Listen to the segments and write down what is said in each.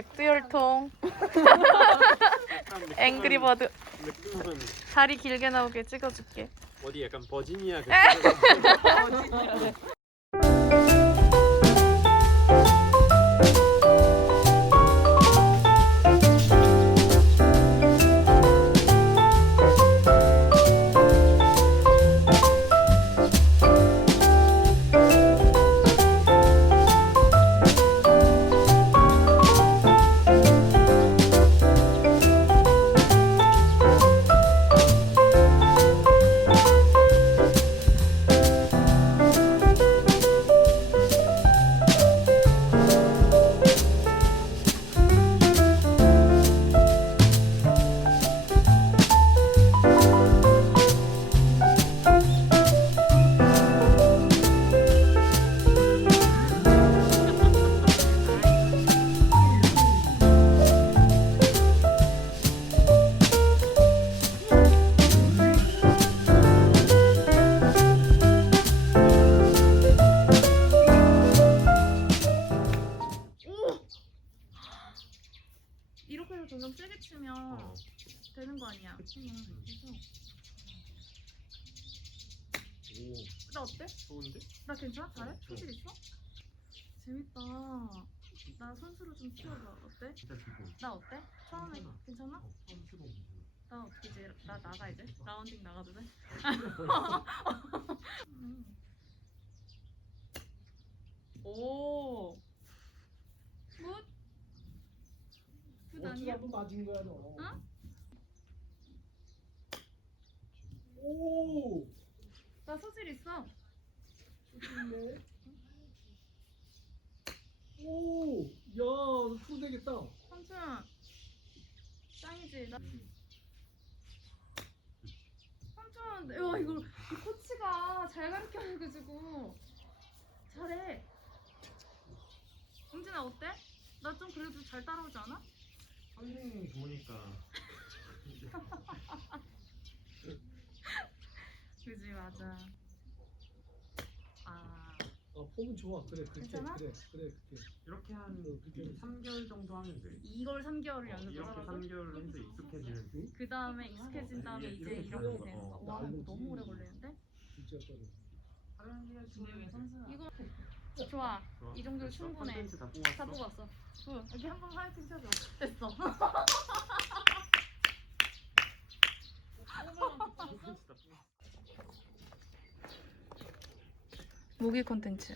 백두혈통. 앵그리버드. 다리 길게 나오게 찍어줄게. 어디 약간 버지니아 그 나 어때? 좋은데? 나 괜찮아? 잘해? 응. 소질 있어? 재밌다 나 선수로 좀 키워봐 어때? 진짜 기분 나 어때? 처음에 괜찮아. 괜찮아? 어, 처음 키고 나 어떻게 이제 나 나가 이제 라운딩 나가도 돼? 음. 오. 굿. 굿 아니야? 어찌라도 맞은 거야 너. 응? 오. 나 소질 있어. 좋네. 오. 야, 너 프로 되겠다. 삼촌. 짱이지. 나. 삼촌, 야 이거 이 코치가 잘 가르쳐줘가지고 잘해. 응진아 어때? 나 좀 그래도 잘 따라오지 않아? 선생님이 좋으니까 맞아. 아. 아, 폼은 좋아. 그래, 그렇게, 괜찮아? 그래, 그래, 그렇게. 이렇게 한 어, 그렇게. 3개월 정도 하면 돼 이걸 3개월을 어, 연습을 이렇게 하라고? 3개월을 해서 익숙해지는 그 다음에 익숙해진 다음에 이게 이제 이렇게 이렇게 되는 되는 거. 거. 어. 와 이거 너무 오래 걸리는데? 진짜 빠르. 이거 좋아. 좋아. 이 정도로? 충분해. 콘텐츠 다 다 뽑았어? 뽑았어. 응. 여기 한번 하이팅 쳐줘. 됐어. 콘텐츠 다 뽑았어 무기 콘텐츠.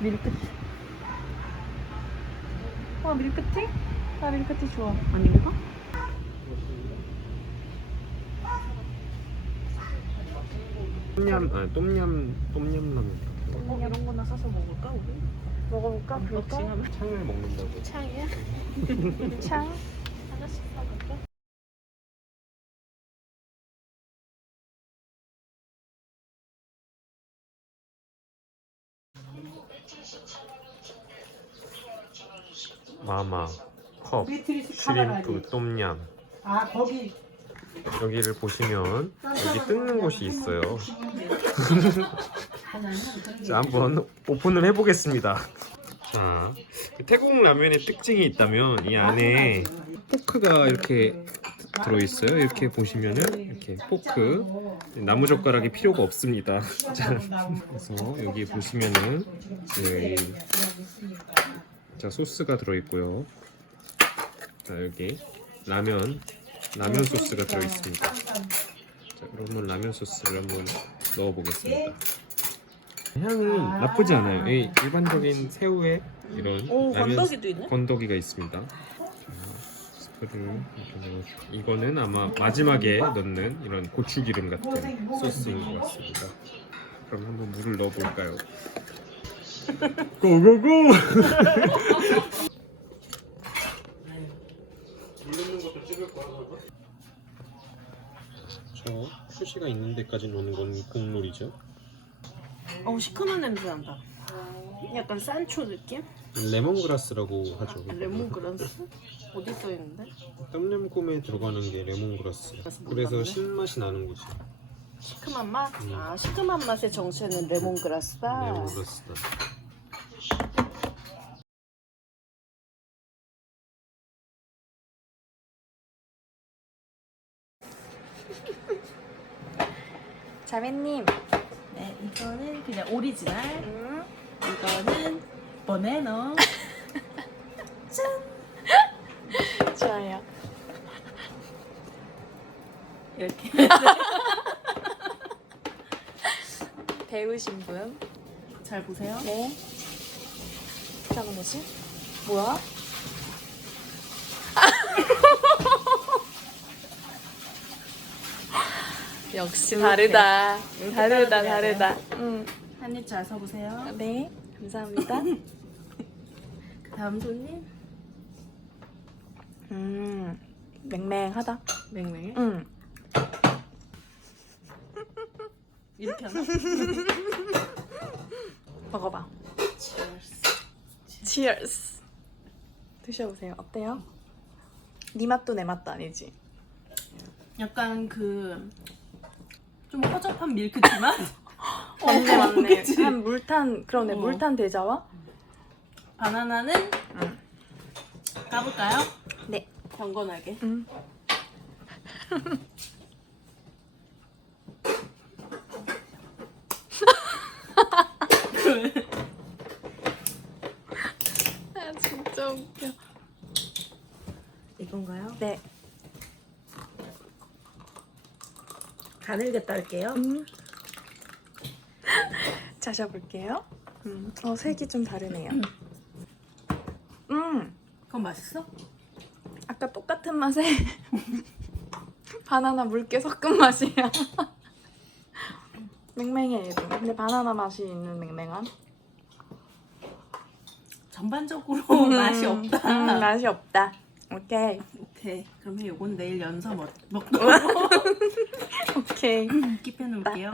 밀크티. 어 밀크티? 나 밀크티 좋아. 아닌가? 똠얌 아니 똠얌 똠얌라면 어, 이런 거나 사서 먹을까 우리? 먹어볼까? 그럴까? 창을 먹는다고 창이야? 창? 마마 컵 슈림프 똠얌 아, 거기. 여기를 보시면 여기 뜯는 곳이 있어요. 자 한번 오픈을 해보겠습니다. 자 태국 라면의 특징이 있다면 이 안에 포크가 이렇게 들어있어요 이렇게 보시면은 이렇게 포크 나무 젓가락이 필요가 없습니다 자 그래서 여기 보시면은 네, 자 소스가 들어있고요 자 여기 라면 라면 소스가 들어있습니다 자 그러면 라면 소스를 한번 넣어보겠습니다. 향이 나쁘지 않아요. 이 일반적인 새우에 이런 오 라면 건더기도 있네. 건더기가 있습니다. 자, 스프를 이렇게 넣어주고 이거는 아마 마지막에 넣는 이런 고추기름 같은 소스인 것 같습니다. 그럼 한번 물을 넣어볼까요? 고고고! 저 표시가 있는 데까지 넣는 건 국물이죠. 어 시큼한 냄새 난다. 약간 산초 느낌? 레몬그라스라고 하죠. 레몬그라스? 어디 써 있는데? 땀냄꿈에 들어가는 게 레몬그라스. 그래서 신맛이 나는 거지. 시큼한 맛? 음. 아 시큼한 맛의 정체는 레몬그라스다. 레몬그라스다. 자매님. 네 이거는 그냥 오리지널. 음. 이거는 버네너. 좋아요. 이렇게. 배우신 분. 잘 보세요. 네. 잠깐 뭐지? 뭐야? 역시 다르다. 이렇게 다르다, 다르다. 응. 한입 잘 서보세요. 네, 감사합니다. 다음 손님. 음, 맹맹하다. 맹맹해. 응. 이렇게 하나? 먹어봐. Cheers. Cheers. 드셔보세요. 어때요? 네 맛도 내 맛도 아니지? 약간 그 좀 허접한 밀크티 맛? 맞네, 맞네. 그치? 한 물탄, 그러네. 어. 물탄 대자와? 바나나는 응. 까볼까요? 네. 경건하게. 응. 아, 진짜 웃겨. 이건가요? 네. 가늘게 딸게요. 음. 자셔볼게요. 음. 어, 색이 좀 다르네요. 음. 그건 맛있어? 아까 똑같은 맛에 바나나 물개 섞은 맛이야. 맹맹해 얘도. 근데 바나나 맛이 있는 맹맹함. 전반적으로 음, 맛이 없다. 음, 맛이 없다. 오케이. 오케이. 그러면 요건 내일 연서 먹, 먹도록 오케이. 킵해 놓을게요.